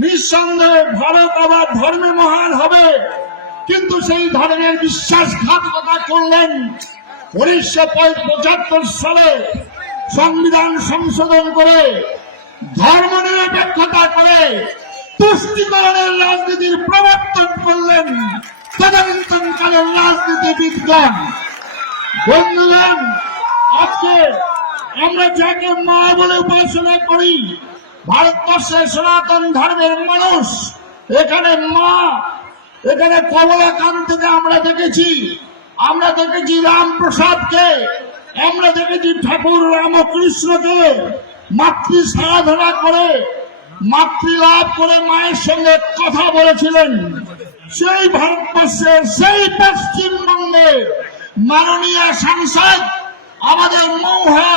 নিঃসন্দেহে ভারত আবার ধর্মে মহান হবে। কিন্তু সেই ধর্মের বিশ্বাসঘাতকতা করলেন উনিশশো পঁচাত্তর সালে সংবিধান সংশোধন করে ধর্ম নিরপেক্ষতা করে তুষ্টিকরণের রাজনীতির প্রবর্তন করলেন তদানীন্তনকালের রাজনীতিবিদগণ। বন্ধুগণ, আজকে আমরা যাকে মা বলে উপাসনা করি ভারতবর্ষের সনাতন ধর্মের মানুষ। এখানে মা, এখানে কমলাকান্তকে আমরা দেখেছি। আমরা দেখেছি রামপ্রসাদকে, আমরা দেখেছি ঠাকুর রামকৃষ্ণকে। মাতৃ সাধনা করে মাতৃলাভ করে মায়ের সঙ্গে কথা বলেছিলেন। সেই ভারতবর্ষের, সেই পশ্চিমবঙ্গে মাননীয় সাংসদ আমাদের মৌহা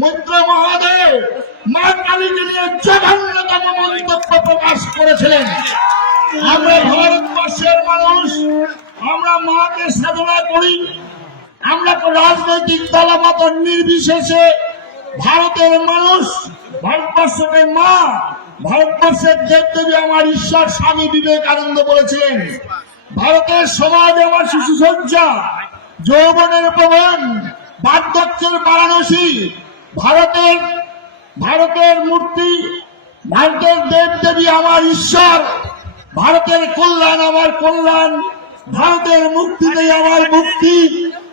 মৈত্র মহোদয়, মা কালীকে নিয়ে প্রকাশ করেছিলেন। আমরা ভারতবর্ষের মানুষ, আমরা মাকে সাধনা করি, আমরা তো রাজনৈতিক দলমত নির্বিশেষে ভারতের মানুষ, ভারতবর্ষকে মা, ভারতবর্ষের দেবদেবী আমার ঈশ্বর স্বামী বিবেকানন্দ বলেছিলেন, ভারতের সমাজ আমার শিশু সজ্জা যৌবনের প্রবণ বার্ধক্যের বারাণসী, ভারতের ভারতের মূর্তি ভারতের দেবদেবী আমার ঈশ্বর, ভারতের কল্যাণ আমার কল্যাণ, ভারতের মুক্তিতেই আমার মুক্তি,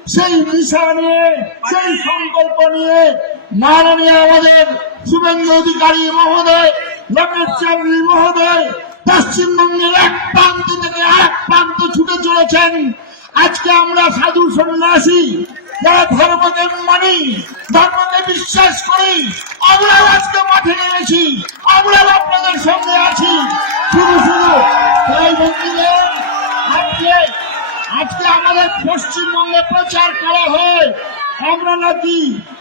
সেই বিষয় নিয়ে, সেই সংকল্প নিয়ে মাননীয় আমাদের শুভেন্দু অধিকারী মহোদয় লোকেশ চৌধুরী মহোদয়, পশ্চিমবঙ্গের এক প্রান্ত থেকে এক প্রান্ত ছুটে চলেছেন। আজকে আমরা সাধু সন্ন্যাসী, যারা ধর্মকে মানি, ধর্মকে বিশ্বাস করি আমরা আজকে মাঠে নেমেছি। আমরাও আপনাদের সঙ্গে আছি। শুধু শুধু আজকে আজকে আমাদের পশ্চিমবঙ্গে প্রচার করা হয়। আমরা নাকি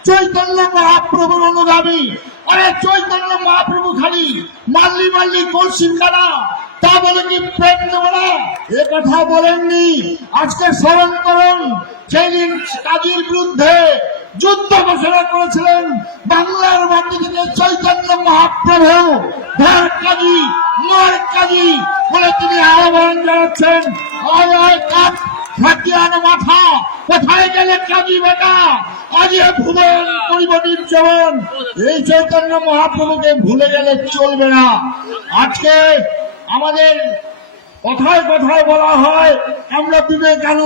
চৈতন্য মহাপ্রভুর অনুগামী। আরে চৈতন্য মহাপ্রভু খালি মাল্লি মাল্লি কলসিম কানা তা বলে কি প্রেম দেব না? এ কথা বলেননি। আজকে স্মরণ করুন সেদিন কাজীর বিরুদ্ধে যুদ্ধ ঘোষণা করেছিলেন বাংলার মাটি চৈতন্য মহাপ্রভু, ধর কাজী বলে তিনি আহ্বান জানাচ্ছেন। কাঠ মাথা, কোথায় গেলে এই চৈতন্য মহাপ্রভুকে ভুলে গেলে চলবে না। আজকে আমাদের কথায় কথায় বলা হয়, আমরা বিবেকানন্দ